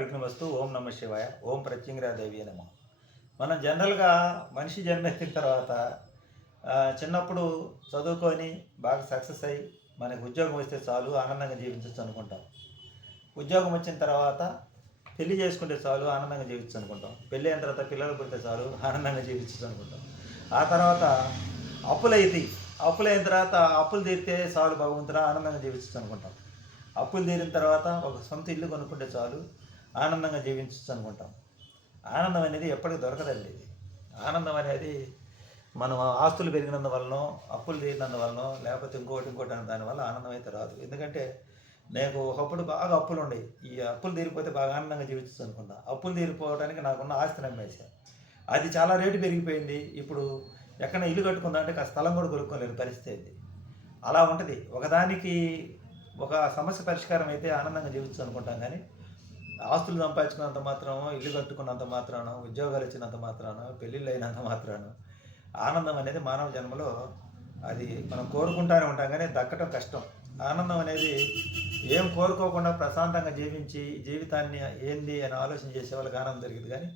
విఘ్నమస్తు. ఓం నమ శివాయ. ఓం ప్రత్యంగిరాదేవి నమ. మనం జనరల్గా మనిషి జన్మెత్తిన తర్వాత చిన్నప్పుడు చదువుకొని బాగా సక్సెస్ అయ్యి మనకు ఉద్యోగం వస్తే చాలు ఆనందంగా జీవించవచ్చు అనుకుంటాం. ఉద్యోగం వచ్చిన తర్వాత పెళ్లి చేసుకుంటే చాలు ఆనందంగా జీవించచ్చు అనుకుంటాం. పెళ్ళి అయిన తర్వాత పిల్లలు పుడితే చాలు ఆనందంగా జీవించచ్చు అనుకుంటాం. ఆ తర్వాత అప్పులైన తర్వాత అప్పులు తీరితే చాలు భగవంతుడా ఆనందంగా జీవించచ్చు అనుకుంటాం. అప్పులు తీరిన తర్వాత ఒక సొంత ఇల్లు కొనుక్కుంటే చాలు ఆనందంగా జీవించవచ్చు అనుకుంటాం. ఆనందం అనేది ఎప్పటికీ దొరకదండి. ఆనందం అనేది మనం ఆస్తులు పెరిగినందువలనో అప్పులు తీరినందువలనో లేకపోతే ఇంకోటి దానివల్ల ఆనందం అయితే రాదు. ఎందుకంటే నాకు ఒకప్పుడు బాగా అప్పులు ఉండేవి. ఈ అప్పులు తీరిపోతే బాగా ఆనందంగా జీవించచ్చు అనుకున్నా. అప్పులు తీరిపోవడానికి నాకున్న ఆస్తిని అమ్మేశాను. అది చాలా రేటు పెరిగిపోయింది. ఇప్పుడు ఎక్కడ ఇల్లు కట్టుకుందామంటే కాస్త స్థలం కూడా కొనుక్కోలేని పరిస్థితి అయింది. అలా ఉంటుంది. ఒకదానికి ఒక సమస్య పరిష్కారం అయితే ఆనందంగా జీవించచ్చు అనుకుంటాం. కానీ ఆస్తులు సంపాదించుకున్నంత మాత్రం, ఇల్లు కట్టుకున్నంత మాత్రాన, ఉద్యోగాలు ఇచ్చినంత మాత్రాన, పెళ్ళిళ్ళు అయినంత మాత్రాన ఆనందం అనేది మానవ జన్మలో అది మనం కోరుకుంటూనే ఉంటాం కానీ దక్కటం కష్టం. ఆనందం అనేది ఏం కోరుకోకుండా ప్రశాంతంగా జీవించి జీవితాన్ని ఏంది అని ఆలోచన చేసే వాళ్ళకి ఆనందం దొరికింది. కానీ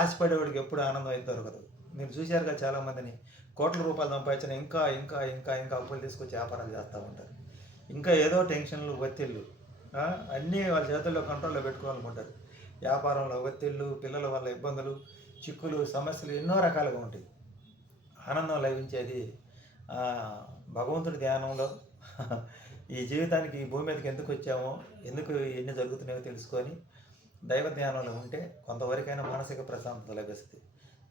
ఆశపడేవాడికి ఎప్పుడు ఆనందం అయితే దొరకదు. మీరు చూశారుగా చాలామందిని కోట్ల రూపాయలు సంపాదించిన ఇంకా ఇంకా ఇంకా ఇంకా అప్పులు తీసుకొచ్చి వ్యాపారాలు చేస్తూ ఉంటారు. ఇంకా ఏదో టెన్షన్లు, ఒత్తిళ్ళు అన్నీ వాళ్ళ చేతుల్లో కంట్రోల్లో పెట్టుకోవాలనుకుంటారు. వ్యాపారంలో ఒత్తిళ్ళు, పిల్లల వల్ల ఇబ్బందులు, చిక్కులు, సమస్యలు ఎన్నో రకాలుగా ఉంటాయి. ఆనందం లభించేది భగవంతుడి ధ్యానంలో ఈ జీవితానికి ఈ భూమి మీదకి ఎందుకు వచ్చామో, ఎందుకు ఎన్ని జరుగుతున్నాయో తెలుసుకొని దైవ ధ్యానంలో ఉంటే కొంతవరకైనా మానసిక ప్రశాంతత లభిస్తుంది.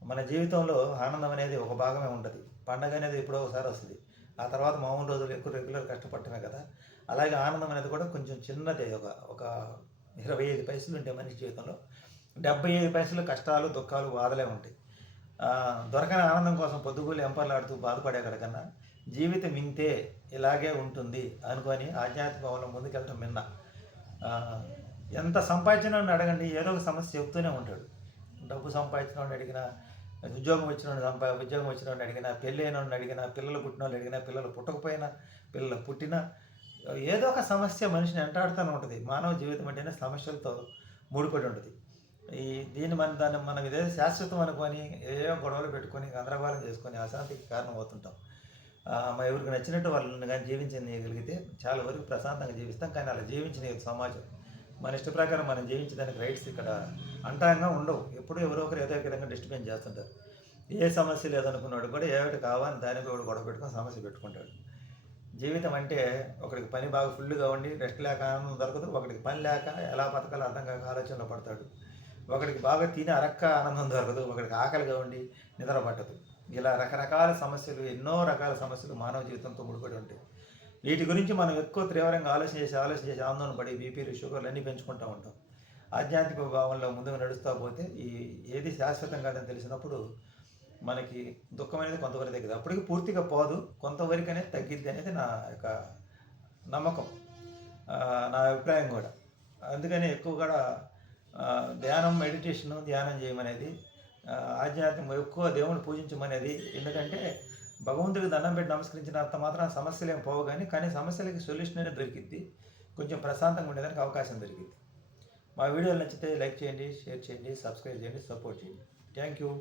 మన జీవితంలో ఆనందం అనేది ఒక భాగమే ఉంటుంది. పండగ అనేది ఎప్పుడో ఒకసారి వస్తుంది. ఆ తర్వాత మామూలు రోజులు ఎక్కువ రెగ్యులర్ కష్టపడటమే కదా. అలాగే ఆనందం అనేది కూడా కొంచెం చిన్నదే. ఒక 25 పైసలు ఉంటాయి మనిషి జీవితంలో. 75 పైసలు కష్టాలు, దుఃఖాలు, బాధలే ఉంటాయి. దొరకని ఆనందం కోసం పొద్దుగూలి ఎంపర్లాడుతూ బాధపడే కన్నా జీవితం ఇంతే, ఇలాగే ఉంటుంది అనుకొని ఆధ్యాత్మికంలో ముందుకెళ్ళడం మిన్న. ఎంత సంపాదించిన అడగండి, ఏదో ఒక సమస్య చెప్తూనే ఉంటాడు. డబ్బు సంపాదించిన వాడిని అడిగినా, ఉద్యోగం వచ్చిన వాడిని అడిగినా, పెళ్ళి అయిన వాడిని అడిగినా, పిల్లలు పుట్టిన వాళ్ళు అడిగినా, పిల్లలు పుట్టకపోయినా, పిల్లలు పుట్టినా ఏదో ఒక సమస్య మనిషిని వెంటాడుతూనే ఉంటుంది. మానవ జీవితం అంటేనే సమస్యలతో ముడిపడి ఉంటుంది. దాన్ని మనం ఇదేదో శాశ్వతం అనుకొని ఏవో గొడవలు పెట్టుకొని గందరగోళం చేసుకొని అశాంతికి కారణం అవుతుంటాం. ఎవరికి నచ్చినట్టు వాళ్ళని కానీ జీవించగలిగితే చాలా వరకు ప్రశాంతంగా జీవిస్తాం. కానీ అలా జీవించిన సమాజం మన ఇష్ట ప్రకారం మనం జీవించడానికి రైట్స్ ఇక్కడ అంటాంగా ఉండవు. ఎప్పుడు ఎవరో ఒకరు ఏదో ఒక విధంగా డిస్టర్బెన్స్ చేస్తుంటారు. ఏ సమస్య లేదనుకున్నాడు కూడా ఏమిటి కావాలని దానికి ఒకటి గొడవ పెట్టుకొని సమస్య పెట్టుకుంటాడు. జీవితం అంటే ఒకడికి పని బాగా ఫుల్గా ఉండి రెస్ట్ లేక ఆనందం దొరకదు. ఒకడికి పని లేక ఎలా బతకాలో అర్థం కాక ఆలోచనలో పడతాడు. ఒకడికి బాగా తిని అరక్క ఆనందం దొరకదు. ఒకడికి ఆకలిగా ఉండి నిద్ర పట్టదు. ఇలా రకరకాల సమస్యలు, ఎన్నో రకాల సమస్యలు మానవ జీవితంతో ముడిపడి ఉంటాయి. వీటి గురించి మనం ఎక్కువ తీవ్రంగా ఆలోచన చేసి ఆందోళన పడి బీపీలు, షుగర్లు అన్నీ పెంచుకుంటూ ఉంటాం. ఆధ్యాత్మిక భావంలో ముందుకు నడుస్తూ పోతే ఏది శాశ్వతం కాదని తెలిసినప్పుడు మనకి దుఃఖం అనేది కొంతవరకు తగ్గింది. అప్పటికి పూర్తిగా పోదు, కొంతవరకు అనేది తగ్గిద్ది అనేది నా యొక్క నమ్మకం, నా అభిప్రాయం కూడా. అందుకని ఎక్కువ కూడా ధ్యానం చేయమనేది, ఆధ్యాత్మికం ఎక్కువ దేవుని పూజించమనేది. ఎందుకంటే భగవంతుడికి దండం పెట్టి నమస్కరించినంత మాత్రం సమస్యలు ఏం పోవు. కానీ సమస్యలకి సొల్యూషన్ అనేది దొరికిద్ది. కొంచెం ప్రశాంతంగా ఉండేదానికి అవకాశం దొరికిద్ది. మా వీడియోలు నచ్చితే లైక్ చేయండి, షేర్ చేయండి, సబ్స్క్రైబ్ చేయండి, సపోర్ట్ చేయండి. Thank you.